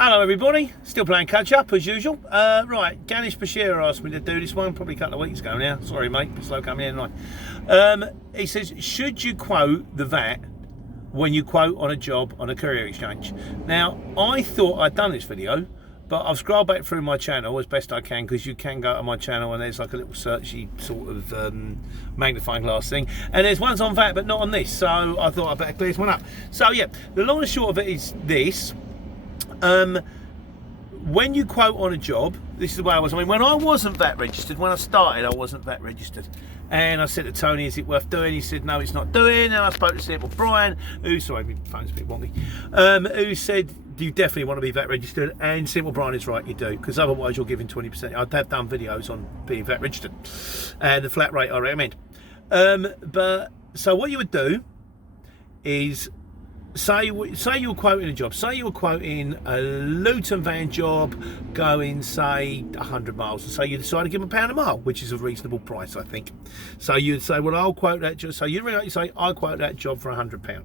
Hello everybody, still playing catch up as usual. Right, Ganesh Bashir asked me to do this one probably a couple of weeks ago now. Sorry mate, bit slow coming in tonight. He says, should you quote the VAT when you quote on a job on a Courier Exchange? Now, I thought I'd done this video, but I've scrolled back through my channel as best I can, because you can go to my channel and there's like a little searchy sort of magnifying glass thing, and there's ones on VAT but not on this, so I thought I'd better clear this one up. So yeah, the long and short of it is this. When you quote on a job, this is the way I was. I mean, when I wasn't VAT registered, when I started, I wasn't VAT registered. And I said to Tony, is it worth doing? He said, no, it's not doing. And I spoke to Simple Brian, who, sorry, my phone's a bit wonky, who said, you definitely want to be VAT registered. And Simple Brian is right, you do, because otherwise you're giving 20%. I've done videos on being VAT registered and the flat rate I recommend. So what you would do is, say you're quoting a job. Say you're quoting a Luton van job going, say, 100 miles. And say you decide to give them £1 a mile, which is a reasonable price, I think. So you'd say, well, I'll quote that job. So you ring up, you say, I quote that job for £100.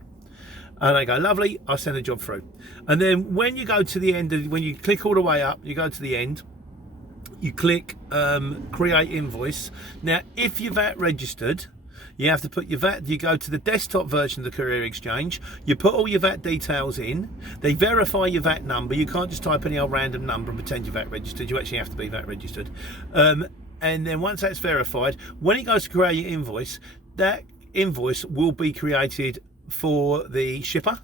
And they go, lovely, I'll send the job through. And then when you go to the end, when you click all the way up, you go to the end, you click create invoice. Now, if you're VAT registered, you have to put your VAT, you go to the desktop version of the Courier Exchange, you put all your VAT details in, they verify your VAT number. You can't just type any old random number and pretend you're VAT registered. You actually have to be VAT registered. And then once that's verified, when it goes to create your invoice, that invoice will be created for the shipper,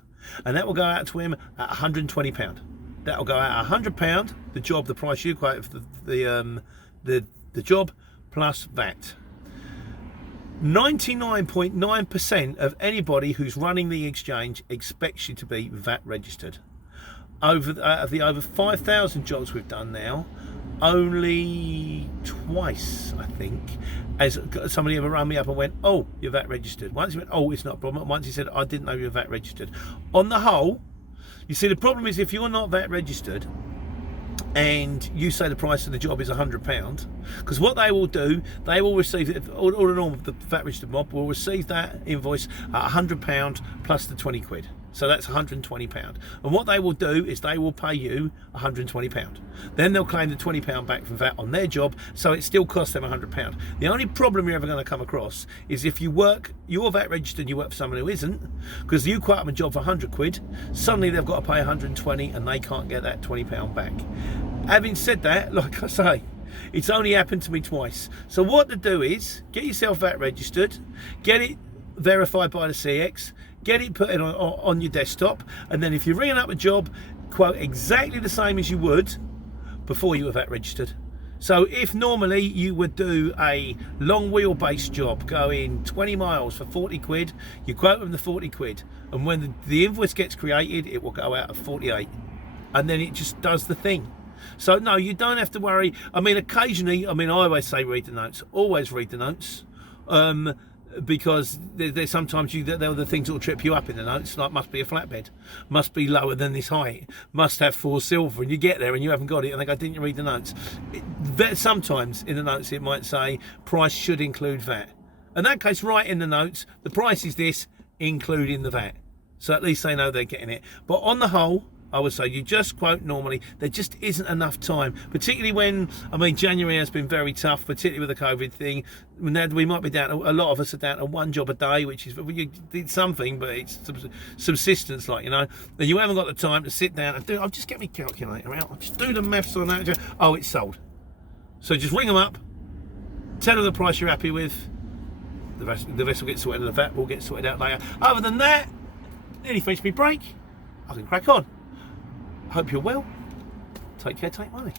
and that will go out to him at £120. That will go out at £100, the job, the price you quoted for the job, plus VAT. 99.9% of anybody who's running the exchange expects you to be VAT registered. Out of the over 5,000 jobs we've done now, only twice, I think, as somebody ever rang me up and went, oh, you're VAT registered. Once he went, oh, it's not a problem. Once he said, I didn't know you were VAT registered. On the whole, you see, the problem is if you're not VAT registered, and you say the price of the job is £100, because what they will do, they will receive, all in all, the VAT registered mob will receive that invoice at £100 plus the 20 quid. So that's £120. And what they will do is they will pay you £120. Then they'll claim the £20 back from VAT on their job, so it still costs them £100. The only problem you're ever going to come across is if you're VAT registered and you work for someone who isn't, because you quote them a job for 100 quid, suddenly they've got to pay 120 and they can't get that £20 back. Having said that, like I say, it's only happened to me twice. So what to do is get yourself VAT registered, get it verified by the CX, get it put in on your desktop, and then if you're ringing up a job, quote exactly the same as you would before you were VAT registered. So if normally you would do a long wheelbase job going 20 miles for 40 quid, you quote them the 40 quid, and when the invoice gets created, it will go out at 48, and then it just does the thing. So no, you don't have to worry. I mean, occasionally, I always say read the notes. Always read the notes. Because there's sometimes there are the things that will trip you up in the notes, like must be a flatbed, must be lower than this height, must have 4 silver, and you get there and you haven't got it, and they go, didn't you read the notes? Sometimes in the notes it might say price should include VAT. In that case, write in the notes, the price is this, including the VAT. So at least they know they're getting it. But on the whole, I would say you just quote normally. There just isn't enough time, particularly when, January has been very tough, particularly with the COVID thing. We might be down, a lot of us are down to 1 job a day, which is, you did something, but it's subsistence, like, and you haven't got the time to sit down and do, I'll just get my calculator out, I'll just do the maths on that, oh, it's sold. So just ring them up, tell them the price you're happy with, the rest will get sorted, and the VAT will get sorted out later. Other than that, nearly finished my break, I can crack on. Hope you're well. Take care, take money.